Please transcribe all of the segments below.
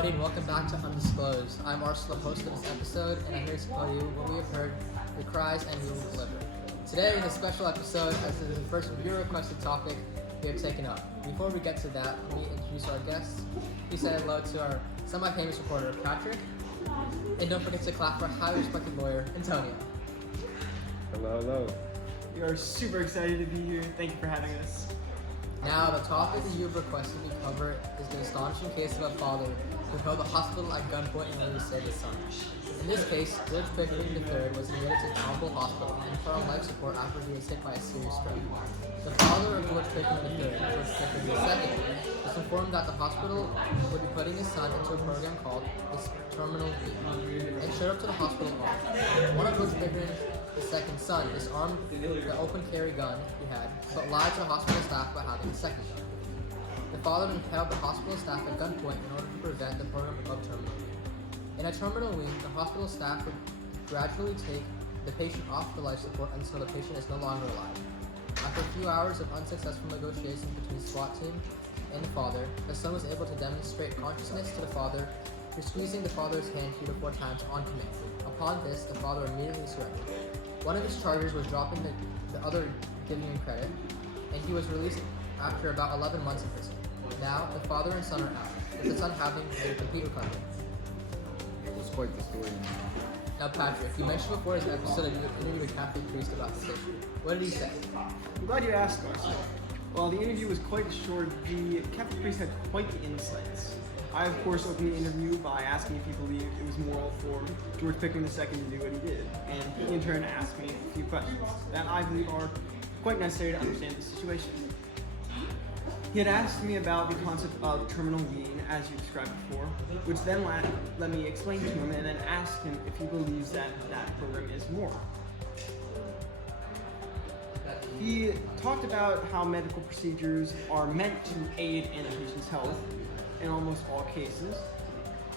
everybody, and welcome back to Undisclosed. I'm Arsenal, host of this episode, and I'm here to tell you what we have heard, the cries, and we will deliver. Today is a special episode, as it is the first viewer-requested topic we have taken up. Before we get to that, let me introduce our guests. Please say hello to our semi-famous reporter, Patrick, and don't forget to clap for our highly respected lawyer, Antonio. Hello. We are super excited to be here. Thank you for having us. Now, the topic that you have requested we cover is the astonishing case of a father who held a hospital at gunpoint in order to save his son. In this case, George Pickering III was admitted to Townville Hospital and put on life support after he was hit by a serious stroke. The father of George Pickering III, George Pickering II, was informed that the hospital would be putting his son into a program called the Terminal Week, and showed up to the hospital armed. One of George Pickering's II's son disarmed the open carry gun he had, but lied to the hospital staff about having a second gun. The father then held the hospital staff at gunpoint in order to prevent the program of terminal wean. In a terminal wean, the hospital staff would gradually take the patient off the life support until the patient is no longer alive. After a few hours of unsuccessful negotiations between the SWAT team and the father, the son was able to demonstrate consciousness to the father through squeezing the father's hand 3 to 4 times on command. Upon this, the father immediately surrendered. One of his charges was dropping the other giving him credit, and he was released after about 11 months in prison. Now, the father and son are out, with the son having made a complete recovery. It was quite the story. Now, Patrick, you mentioned before this episode that you interviewed a Catholic priest about this issue. What did he say? I'm glad you asked us. While the interview was quite short, the Catholic priest had quite the insights. I, of course, opened the interview by asking if he believed it was moral for George Pickering II to do what he did, and he in turn asked me a few questions that I believe are quite necessary to understand the situation. He had asked me about the concept of terminal wean, as you described before, which then let me explain to him and then ask him if he believes that that program is moral. He talked about how medical procedures are meant to aid in a patient's health in almost all cases,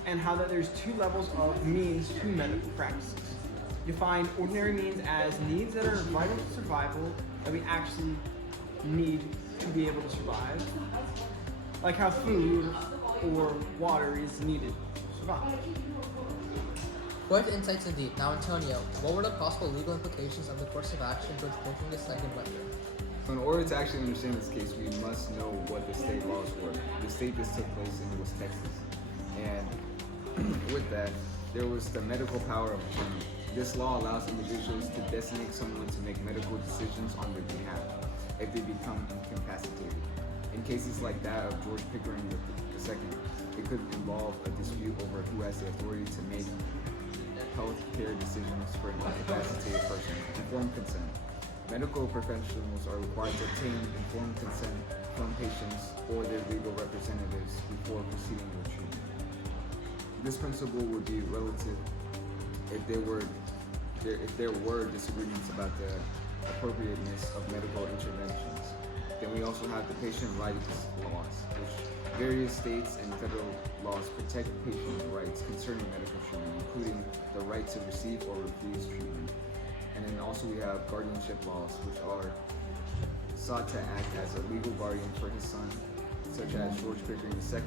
and how that there's 2 levels of means to medical practices. You find ordinary means as needs that are vital to survival, that we actually need to be able to survive, like how food or water is needed to survive. Quite insights indeed. Now, Antonio, what were the possible legal implications of the course of action George Pickering II went through? In order to actually understand this case, we must know what the state laws were. The state this took place in was Texas. And with that, there was the medical power of attorney. This law allows individuals to designate someone to make medical decisions on their behalf if they become incapacitated. In cases like that of George Pickering II, it could involve a dispute over who has the authority to make health care decisions for an incapacitated person. Informed consent. Medical professionals are required to obtain informed consent from patients or their legal representatives before proceeding with treatment. This principle would be relative if there were disagreements about the appropriateness of medical interventions. Then we also have the patient rights laws, which various states and federal laws protect patient rights concerning medical treatment, including the right to receive or refuse treatment. And then also we have guardianship laws, which are sought to act as a legal guardian for his son, such as George Pickering II.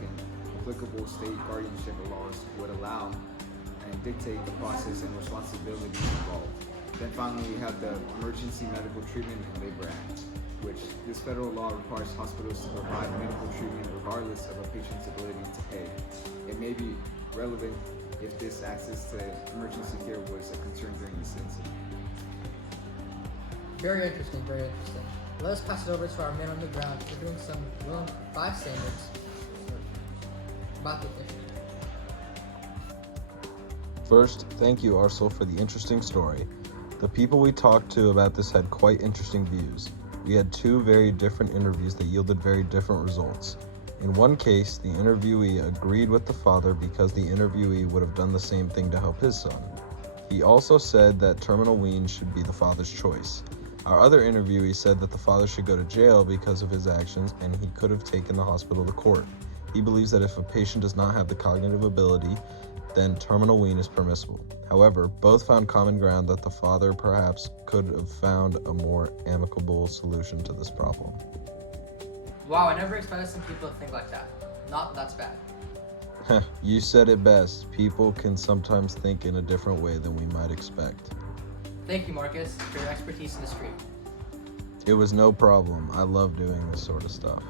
Applicable state guardianship laws would allow and dictate the process and responsibilities involved. Then finally we have the Emergency Medical Treatment and Labor Act, which this federal law requires hospitals to provide medical treatment regardless of a patient's ability to pay. It may be relevant if this access to emergency care was a concern during this incident. Very interesting, very interesting. Let us pass it over to our man on the ground for doing some 5 standards about the issue. First, thank you, Arsel, for the interesting story. The people we talked to about this had quite interesting views. We had 2 very different interviews that yielded very different results. In one case, the interviewee agreed with the father because the interviewee would have done the same thing to help his son. He also said that terminal wean should be the father's choice. Our other interviewee said that the father should go to jail because of his actions and he could have taken the hospital to court. He believes that if a patient does not have the cognitive ability, then terminal wean is permissible. However, both found common ground that the father perhaps could have found a more amicable solution to this problem. Wow, I never expected some people to think like that. Not that's bad. You said it best. People can sometimes think in a different way than we might expect. Thank you, Marcus, for your expertise in the street. It was no problem. I love doing this sort of stuff.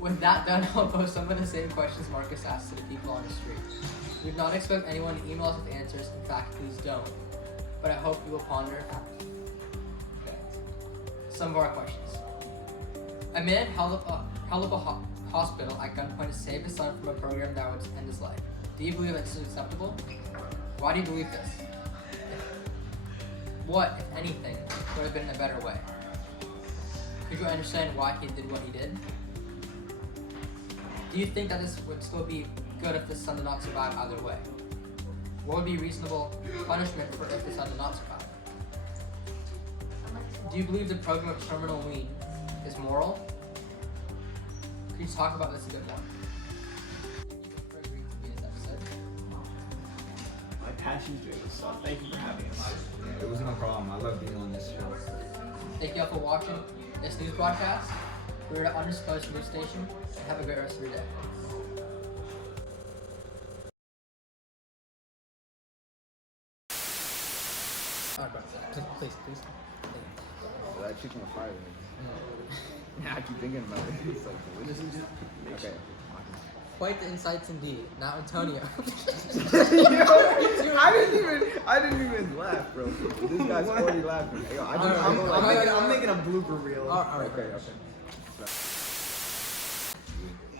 With that done, I'll pose some of the same questions Marcus asked to the people on the street. We do not expect anyone to email us with answers. In fact, please don't. But I hope you will ponder some of our questions. A man held up a hospital at gunpoint to save his son from a program that would end his life. Do you believe this is acceptable? Why do you believe this? What, if anything, would have been a better way? Could you understand why he did what he did? Do you think that this would still be good if the son did not survive either way? What would be reasonable punishment for if the son did not survive? Do you believe the program of terminal wean is moral? Could you talk about this a bit more? Thank you for agreeing to be in this episode. My passion's doing this stuff. Thank you for having us. It was no problem. I love being on this show. Thank you all for watching this news broadcast. We're at Undisclosed News Station, and have a great rest of your day. Alright, bro. Please. Well, that chicken on fire. Yeah, I keep thinking about it. It's like delicious. Okay. Quite the insights indeed. Now, Antonio. I didn't even laugh, bro. This guy's already laughing. Yo, I'm making a blooper reel. Alright. Okay.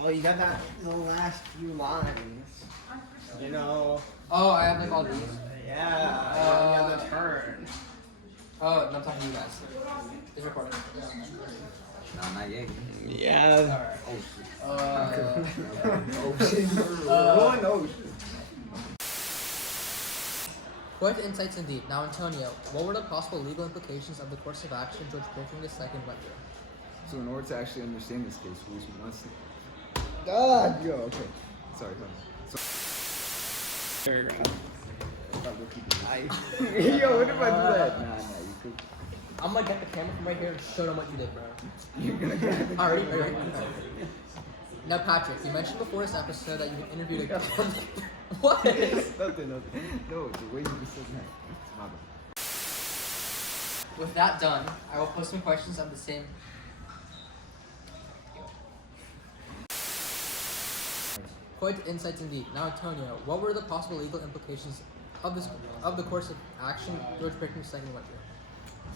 Well, you got that the last few lines. You know. Oh, I have like all these. Yeah. You got the turn. Oh, no, I'm talking to you guys. It's recording. No, not yet. Yeah. Alright. Oh shit. Oh shit. Quite the insights indeed. Now, Antonio, what were the possible legal implications of the course of action George Pickering II went through? So in order to actually understand this case, we must. God, yo, okay. Sorry. So, yo, what if I do that? Nah, you could. I'm gonna get the camera from right here and show them what you did, bro. You're gonna get it. Alright. Now, Patrick, you mentioned before this episode that you interviewed a What? Nothing. No, it's the way you just said that. It's my bad. With that done, I will post some questions of the same. Quite the insights indeed. Now, Antonio, what were the possible legal implications of the course of action George Pickering II went through?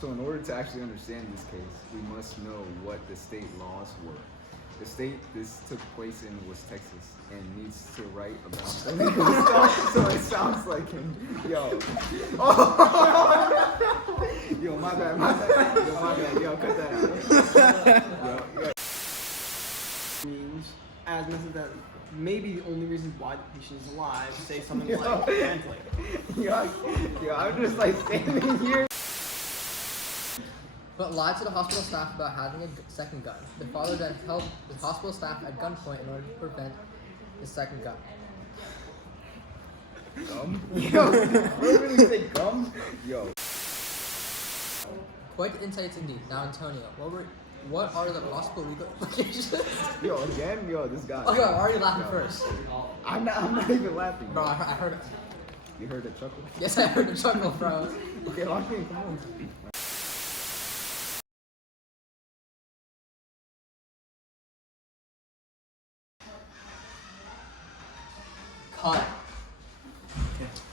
So in order to actually understand this case, we must know what the state laws were. The state this took place in was Texas and needs to write about the legal stuff, so it sounds like him. Yo. Oh. Yo, my bad. Yo, cut that out. Yo. Means as method that maybe the only reason why the patient is alive. Say something like Yo. ventilator. Yo, I'm just like standing here. But lied to the hospital staff about having a second gun. The father then held the hospital staff at gunpoint in order to prevent the second gun. Gum? Yo, what really say gum? Yo. Quite the insights indeed. Now, Antonio, what are the possible legal implications? Yo, again? Yo, this guy. Okay, I'm already laughing Yo. first. I'm not even laughing. Bro, I heard it. You heard a chuckle? Yes, I heard the chuckle, bro. Okay, lock in, come on. Cut.